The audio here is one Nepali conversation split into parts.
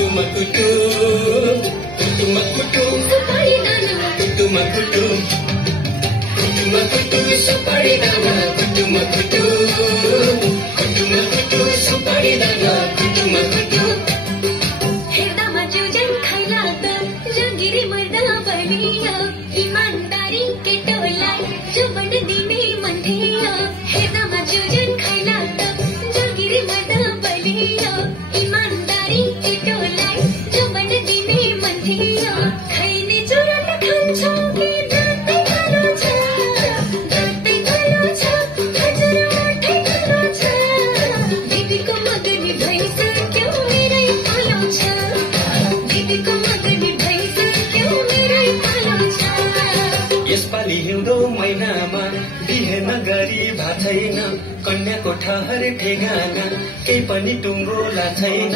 कुटुमकुटु कुटुमकुटु सुपारी नाना कुटुमकुटु कुटुमकुटु सुपारी नाना कुटुमकुटु कुटुमकुटु सुपारी नाना कुटुमकुटु हेर्दामा जुजन खैला त जगिरी मर्दा बलिया इमानदारी केटोलाई जुबन दिने मन थियो हेर्दामा जुजन खैला त जगिरी मर्दा बलिया इमानदारी केटोलाई जुबन दिने मन थियो खैने चुरा खान्छौ कि दाँतै कालो छ दाँतै कालो छ हजुर माथि कालो छ दिदीको मगनी भइसक्यो मेरै पालो छ दिदीको मगनी भइसक्यो मेरै पालो छ यसपालि हिउँदो महिनामा बिहे नगरी भा छैन कन्याको ठहर ठेगाना केही पनि टुङ्गोला छैन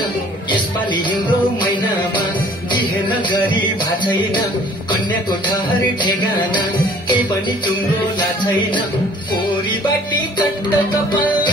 यसपालि हिउँदो महिनामा बिहे नगरी भा छैन कन्याको ठहर ठेगाना केही पनि टुङ्गोला छैन कोरी बाटी कट्ट कपाल